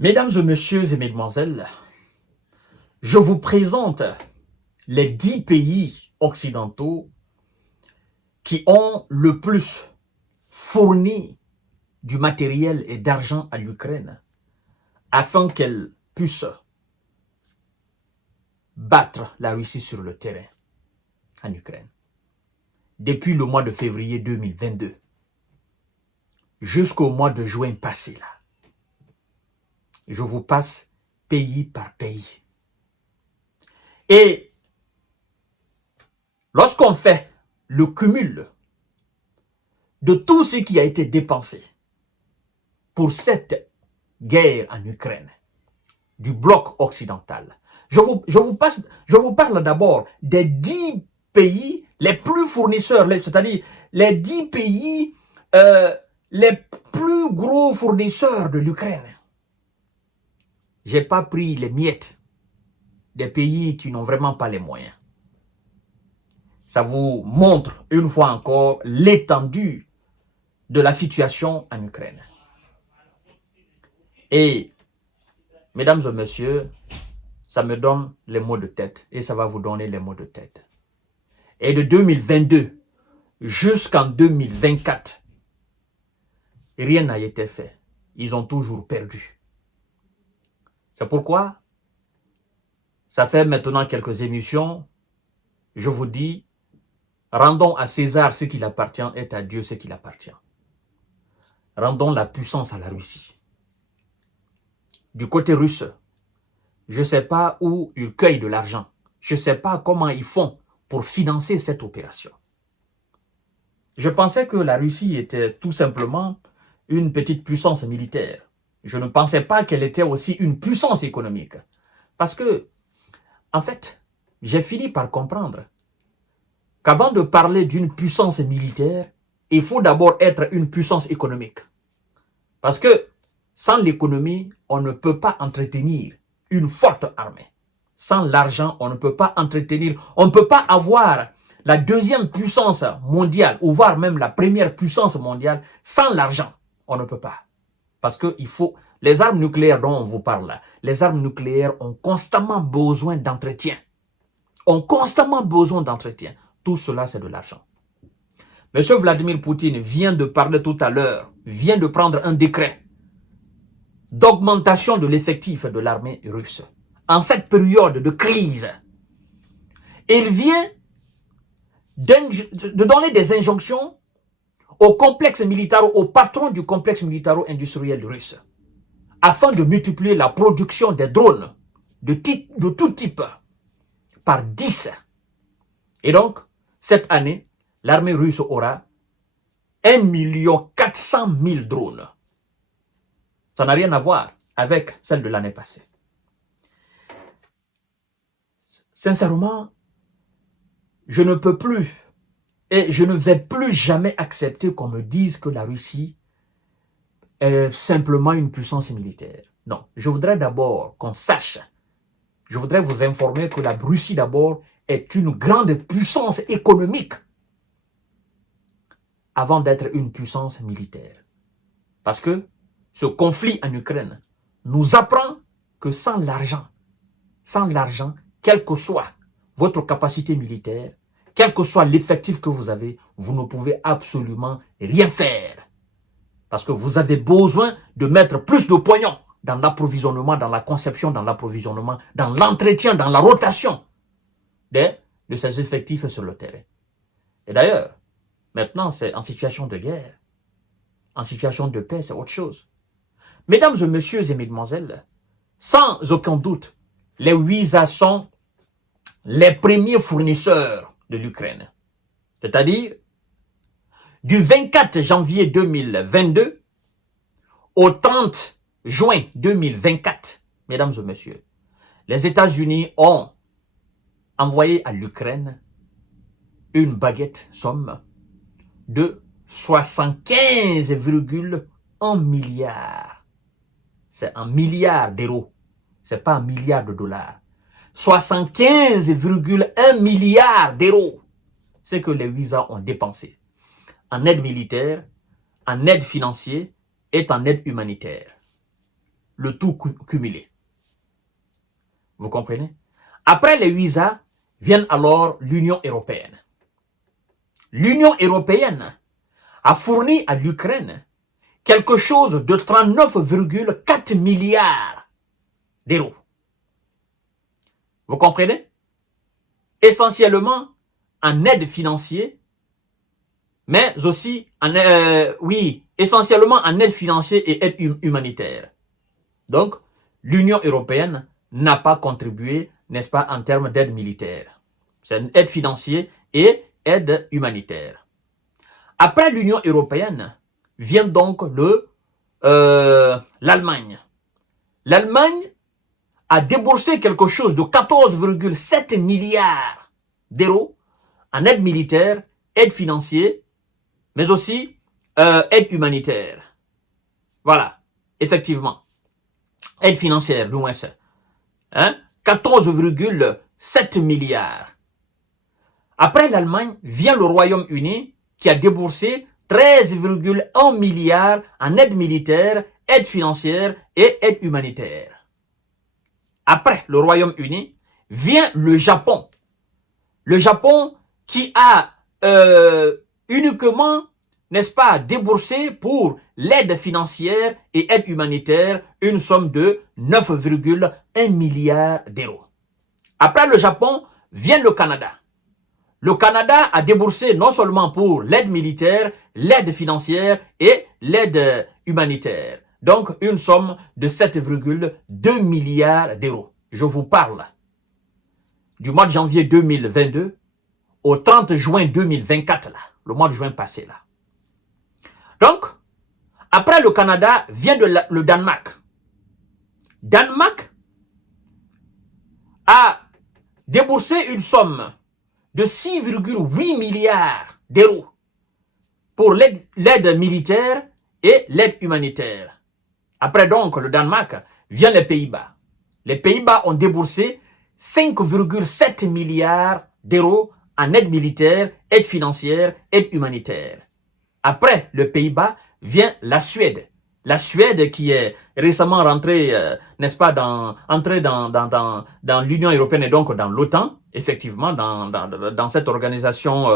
Mesdames et messieurs et mesdemoiselles, je vous présente les 10 pays occidentaux qui ont le plus fourni du matériel et d'argent à l'Ukraine afin qu'elle puisse battre la Russie sur le terrain en Ukraine. Depuis le mois de février 2022 jusqu'au mois de juin passé là, je vous passe pays par pays. Et lorsqu'on fait le cumul de tout ce qui a été dépensé pour cette guerre en Ukraine, du bloc occidental, je vous parle d'abord des 10 pays les plus fournisseurs, c'est-à-dire les 10 pays les plus gros fournisseurs de l'Ukraine. Je n'ai pas pris les miettes des pays qui n'ont vraiment pas les moyens. Ça vous montre une fois encore l'étendue de la situation en Ukraine. Et, mesdames et messieurs, ça me donne les mots de tête et ça va vous donner les mots de tête. Et de 2022 jusqu'en 2024, rien n'a été fait. Ils ont toujours perdu. C'est pourquoi, ça fait maintenant quelques émissions, je vous dis, rendons à César ce qui appartient et à Dieu ce qui appartient. Rendons la puissance à la Russie. Du côté russe, je ne sais pas où ils cueillent de l'argent. Je ne sais pas comment ils font pour financer cette opération. Je pensais que la Russie était tout simplement une petite puissance militaire. Je ne pensais pas qu'elle était aussi une puissance économique. Parce que, en fait, j'ai fini par comprendre qu'avant de parler d'une puissance militaire, il faut d'abord être une puissance économique. Parce que sans l'économie, on ne peut pas entretenir une forte armée. Sans l'argent, on ne peut pas entretenir, on ne peut pas avoir la deuxième puissance mondiale, ou voire même la première puissance mondiale, sans l'argent. On ne peut pas. Parce que il faut, les armes nucléaires dont on vous parle là, les armes nucléaires ont constamment besoin d'entretien. Ont constamment besoin d'entretien. Tout cela, c'est de l'argent. Monsieur Vladimir Poutine vient de parler tout à l'heure, vient de prendre un décret d'augmentation de l'effectif de l'armée russe. En cette période de crise, il vient de donner des injonctions au complexe militaro, au patron du complexe militaro-industriel russe, afin de multiplier la production des drones de tout type par 10. Et donc, cette année, l'armée russe aura 1 400 000 drones. Ça n'a rien à voir avec celle de l'année passée. Sincèrement, je ne peux plus et je ne vais plus jamais accepter qu'on me dise que la Russie est simplement une puissance militaire. Non, je voudrais d'abord qu'on sache, je voudrais vous informer que la Russie d'abord est une grande puissance économique avant d'être une puissance militaire. Parce que ce conflit en Ukraine nous apprend que sans l'argent, quelle que soit votre capacité militaire, quel que soit l'effectif que vous avez, vous ne pouvez absolument rien faire. Parce que vous avez besoin de mettre plus de poignons dans l'approvisionnement, dans la conception, dans l'approvisionnement, dans l'entretien, dans la rotation de ces effectifs sur le terrain. Et d'ailleurs, maintenant, c'est en situation de guerre. En situation de paix, c'est autre chose. Mesdames et messieurs et mesdemoiselles, sans aucun doute, les WISA sont les premiers fournisseurs de l'Ukraine. C'est-à-dire, du 24 janvier 2022 au 30 juin 2024, mesdames et messieurs, les États-Unis ont envoyé à l'Ukraine une baguette somme de 75,1 milliards. C'est un milliard d'euros. C'est pas un milliard de dollars. 75,1 milliards d'euros. C'est que les WISA ont dépensé en aide militaire, en aide financière et en aide humanitaire. le tout cumulé. Vous comprenez? Après les 8 ans, viennent alors l'Union européenne. L'Union européenne a fourni à l'Ukraine quelque chose de 39,4 milliards d'euros. Vous comprenez? Essentiellement en aide financière, mais aussi essentiellement en aide financière et aide humanitaire. Donc, l'Union européenne n'a pas contribué, n'est-ce pas, en termes d'aide militaire. C'est une aide financière et aide humanitaire. Après l'Union européenne, vient donc l'Allemagne. L'Allemagne a déboursé quelque chose de 14,7 milliards d'euros en aide militaire, aide financière, mais aussi aide humanitaire. Voilà, effectivement. Aide financière, du moins ça. 14,7 milliards. Après l'Allemagne, vient le Royaume-Uni qui a déboursé 13,1 milliards en aide militaire, aide financière et aide humanitaire. Après le Royaume-Uni, vient le Japon. Le Japon qui a uniquement, n'est-ce pas, déboursé pour l'aide financière et aide humanitaire une somme de 9,1 milliards d'euros. Après le Japon, vient le Canada. Le Canada a déboursé non seulement pour l'aide militaire, l'aide financière et l'aide humanitaire. Donc, une somme de 7,2 milliards d'euros. Je vous parle du mois de janvier 2022 au 30 juin 2024, là, le mois de juin passé. Là. Donc, après le Canada, vient le Danemark. Danemark a déboursé une somme de 6,8 milliards d'euros pour l'aide militaire et l'aide humanitaire. Après donc le Danemark, vient les Pays-Bas. Les Pays-Bas ont déboursé 5,7 milliards d'euros en aide militaire, aide financière, aide humanitaire. Après le Pays-Bas, vient la Suède. La Suède qui est récemment rentrée, n'est-ce pas, entrée dans l'Union européenne et donc dans l'OTAN, effectivement, dans cette organisation,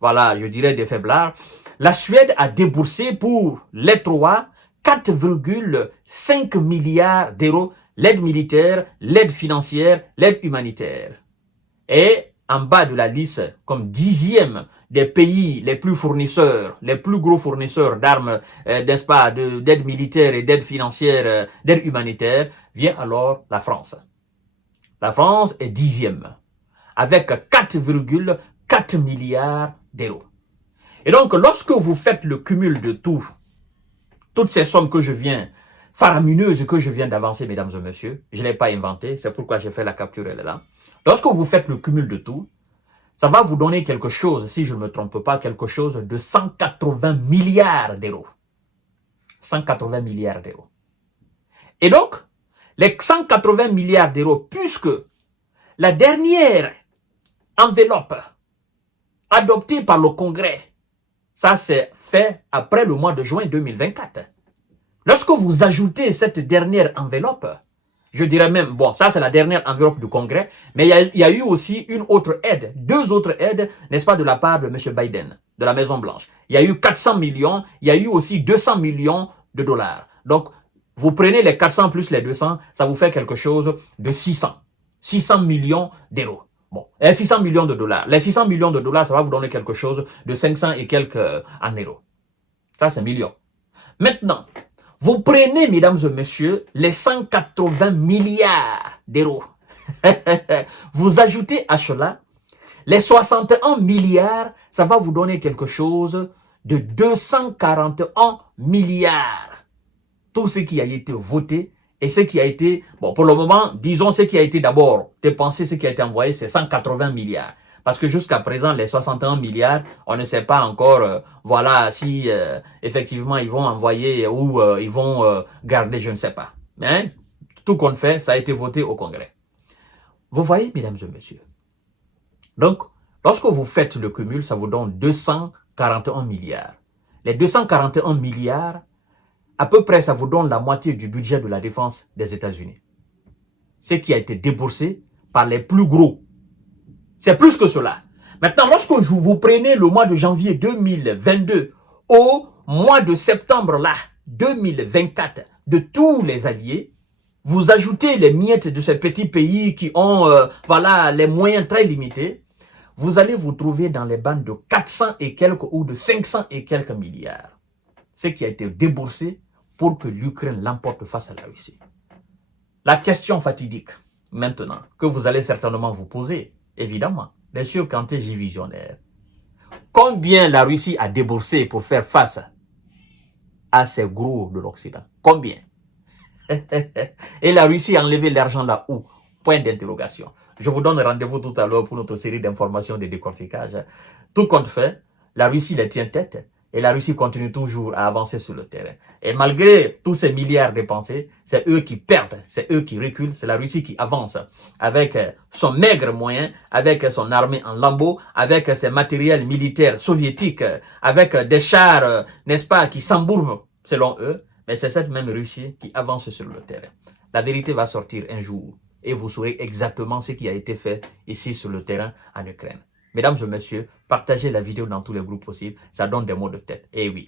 voilà, je dirais des faiblards. La Suède a déboursé pour les trois 4,5 milliards d'euros, l'aide militaire, l'aide financière, l'aide humanitaire. Et en bas de la liste, comme 10e des pays les plus fournisseurs, les plus gros fournisseurs d'armes, n'est-ce pas, d'aide militaire et d'aide financière, d'aide humanitaire, vient alors la France. La France est 10e, avec 4,4 milliards d'euros. Et donc, lorsque vous faites le cumul de toutes ces sommes que je viens, faramineuses que je viens d'avancer, mesdames et messieurs, je ne l'ai pas inventé, c'est pourquoi j'ai fait la capture, elle est là. Lorsque vous faites le cumul de tout, ça va vous donner quelque chose, si je ne me trompe pas, quelque chose de 180 milliards d'euros. 180 milliards d'euros. Et donc, les 180 milliards d'euros, puisque la dernière enveloppe adoptée par le Congrès, ça c'est fait après le mois de juin 2024. Lorsque vous ajoutez cette dernière enveloppe, je dirais même, bon, ça c'est la dernière enveloppe du Congrès, mais il y a eu aussi une autre aide, 2 autres aides, n'est-ce pas, de la part de M. Biden, de la Maison-Blanche. Il y a eu 400 millions, il y a eu aussi 200 millions de dollars. Donc, vous prenez les 400 plus les 200, ça vous fait quelque chose de 600. 600 millions d'euros. Bon, 600 millions de dollars. Les 600 millions de dollars, ça va vous donner quelque chose de 500 et quelques en euros. Ça, c'est millions. Maintenant, vous prenez, mesdames et messieurs, les 180 milliards d'euros. Vous ajoutez à cela les 61 milliards, ça va vous donner quelque chose de 241 milliards. Tout ce qui a été voté et ce qui a été, bon, pour le moment, disons ce qui a été d'abord dépensé, ce qui a été envoyé, c'est 180 milliards. Parce que jusqu'à présent, les 61 milliards, on ne sait pas encore, voilà, si effectivement ils vont envoyer ou ils vont garder, je ne sais pas. Mais tout compte fait, ça a été voté au Congrès. Vous voyez, mesdames et messieurs. Donc, lorsque vous faites le cumul, ça vous donne 241 milliards. Les 241 milliards à peu près, ça vous donne la moitié du budget de la défense des États-Unis. Ce qui a été déboursé par les plus gros. C'est plus que cela. Maintenant, lorsque vous prenez le mois de janvier 2022 au mois de septembre là, 2024, de tous les alliés, vous ajoutez les miettes de ces petits pays qui ont voilà, les moyens très limités, vous allez vous trouver dans les bandes de 400 et quelques ou de 500 et quelques milliards. Ce qui a été déboursé pour que l'Ukraine l'emporte face à la Russie. La question fatidique, maintenant, que vous allez certainement vous poser, évidemment, bien sûr, quand j'y visionnaire, combien la Russie a déboursé pour faire face à ces gros de l'Occident? Combien? Et la Russie a enlevé l'argent là où? Point d'interrogation. Je vous donne rendez-vous tout à l'heure pour notre série d'informations de décortiquage. Tout compte fait, la Russie les tient tête et la Russie continue toujours à avancer sur le terrain. Et malgré tous ces milliards dépensés, c'est eux qui perdent, c'est eux qui reculent, c'est la Russie qui avance avec son maigre moyen, avec son armée en lambeaux, avec ses matériels militaires soviétiques, avec des chars, n'est-ce pas, qui s'embourbent selon eux. Mais c'est cette même Russie qui avance sur le terrain. La vérité va sortir un jour et vous saurez exactement ce qui a été fait ici sur le terrain en Ukraine. Mesdames et messieurs, partagez la vidéo dans tous les groupes possibles, ça donne des mots de tête. Eh oui.